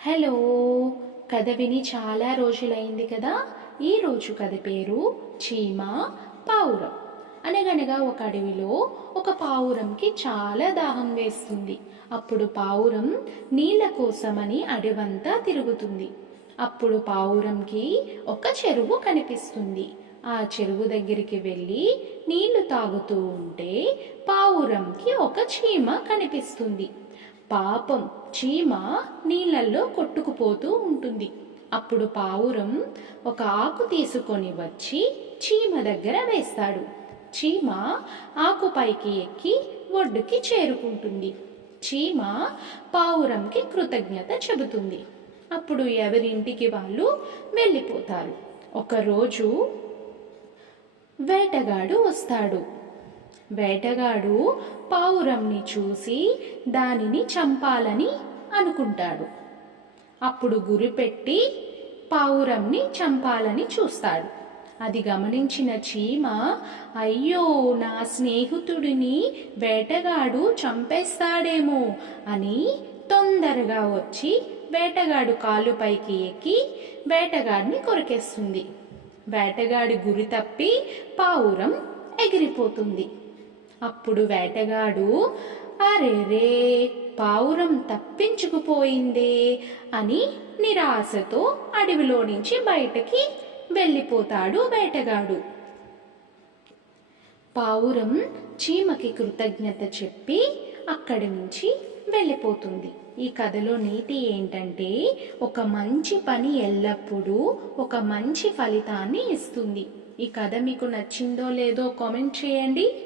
Hello. కథ విని చాలా రోజులైంది కదా. ఈరోజు కథ పేరు చీమ పావురం. అనగనగా ఒక అడవిలో ఒక పావురంకి చాలా దాహం వేస్తుంది. అప్పుడు పావురం నీళ్ళ కోసమని అడవంతా తిరుగుతుంది. అప్పుడు పావురంకి ఒక చెరువు కనిపిస్తుంది. ఆ చెరువు దగ్గరికి వెళ్ళి నీళ్లు తాగుతూ ఉంటే పావురంకి ఒక చీమ కనిపిస్తుంది. పాపం చీమ నీళ్ళల్లో కొట్టుకుపోతూ ఉంటుంది. అప్పుడు పావురం ఒక ఆకు తీసుకొని వచ్చి చీమ దగ్గర వేస్తాడు. చీమ ఆకుపైకి ఎక్కి ఒడ్డుకి చేరుకుంటుంది. చీమ పావురంకి కృతజ్ఞత చెబుతుంది. అప్పుడు ఎవరింటికి వాళ్ళు వెళ్ళిపోతారు. ఒకరోజు వేటగాడు వస్తాడు. వేటగాడు పావురంని చూసి దానిని చంపాలని అనుకుంటాడు. అప్పుడు గురిపెట్టి పావురంని చంపాలని చూస్తాడు. అది గమనించిన చీమ, అయ్యో, నా స్నేహితుడిని వేటగాడు చంపేస్తాడేమో అని తొందరగా వచ్చి వేటగాడు కాలుపైకి ఎక్కి వేటగాడిని కొరికేస్తుంది. వేటగాడి గురి తప్పి పావురం ఎగిరిపోతుంది. అప్పుడు వేటగాడు, అరేరే, పావురం తప్పించుకుపోయిందే అని నిరాశతో అడవిలో నుంచి బయటకి వెళ్ళిపోతాడు వేటగాడు. పావురం చీమకి కృతజ్ఞత చెప్పి అక్కడి నుంచి వెళ్ళిపోతుంది. ఈ కథలో నీతి ఏంటంటే, ఒక మంచి పని ఎల్లప్పుడూ ఒక మంచి ఫలితాన్ని ఇస్తుంది. ఈ కథ మీకు నచ్చిందో లేదో కామెంట్ చేయండి.